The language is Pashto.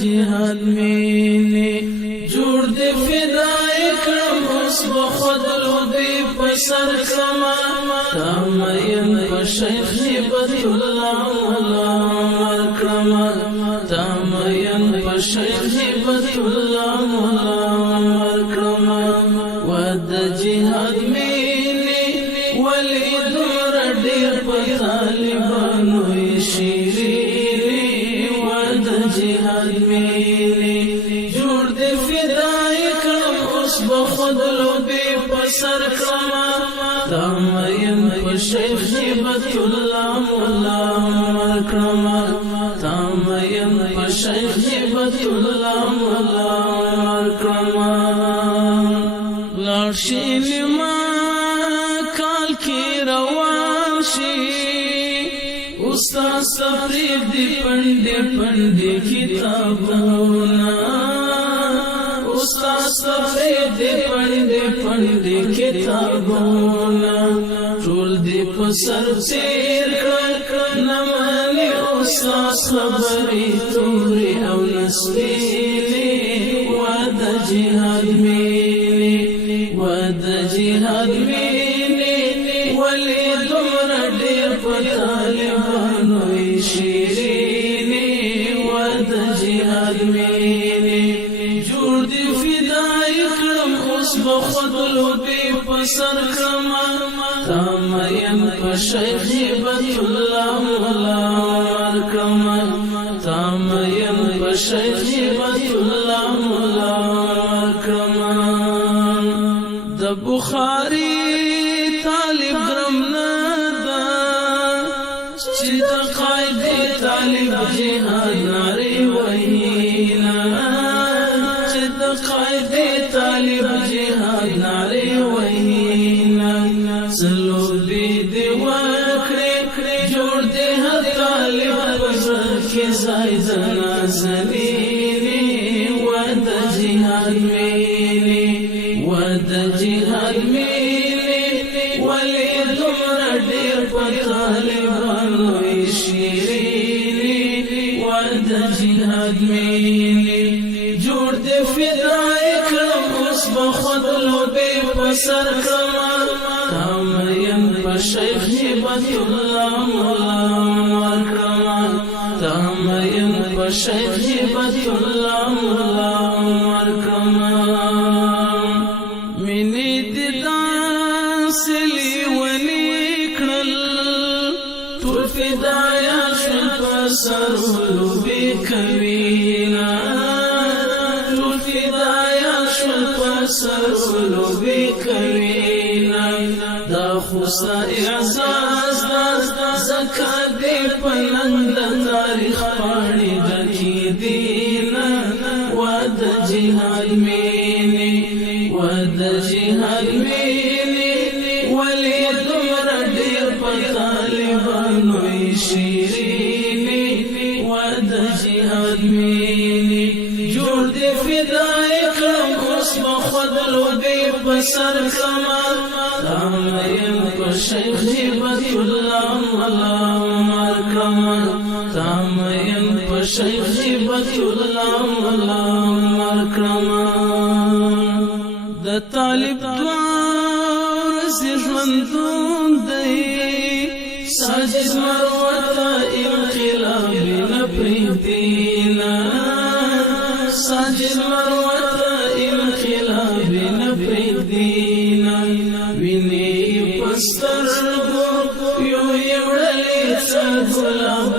جهاد مینې جوړ دې فدای کړم اوس به خدلو دې په سر کړمه تا مین په شیخ هیبت الله مولا عمر کړمه تا مین په شیخ هیبت الله مولا عمر کړمه و د جهاد مینې ولې دومره ډېر په طالبانو یې شیرینې و د جهاد مینې جوړ دې فدای کړم اوس به خدلو دې په سر کړمه تا مین په شیخ هیبت الله مولا عمر کړمه تا مین په شیخ هیبت الله مولا عمر کړمه لاړ شي ما کال کې روان شي استاد صفریب دی پندې کتابونه استاد صفریب دی پندې کتابونه ټول دی په سر تیر کړ نمانه استاد خبرې تورې او نسلې و د جهاد مینې و د جهاد مینې ولې دومره ډېر په طالبانو یې شیرینې و د جهاد مینې جوړ دې فدای کړم اوس به خدلو دې په سر کړمه تا مین په شیخ هیبت الله مولا عمر کړمه تا مین په شیخ هیبت الله مولا عمر کړمه د بخاری طالب ګرم نه ده چې د قائد طالب جهاد نارې وینا چې د قائد طالب جهاد نارې وینا سلو دې وکړې جوړ دې هر طالب په کې ځای نازنینې و د جهاد مینې و د جهاد مینې ولې دومره ډېر په طالبانو یې شیرینې و د جهاد مینې جوړ دې فدای کړم اوس به خدلو دې په سر کړمه تا مین په شیخ هیبت الله مولا عمر کړمه تا مین په شیخ هیبت الله مولا عمر کړمه مینې دې داسې لیونې کړل ټول فدایا شول په سرولو بې کوینه ټول فدایا شول په سرولو بې کوینه دا خو ستا اعزاز ده ځکه دې په ننګ د تاریخ پاڼې ډکې دینه و د جهاد مینې و د جهاد مینې ولې دومره ډېر په طالبانو یې شیرینې و د جهاد مینې جوړ دې فدای کړم اوس به خدلو دې په سر کړمه تا مین په شیخ هیبت الله مولا عمر کړمه تا مین په شیخ هیبت الله مولا عمر کړمه د طالب دوه ورځې ژوندون دی ساجد مروته انقلاب نه پرېږدي ساجد مروته انقلاب نه پرېږدي وینې په سترګو یو یې وړلې څه ګلاب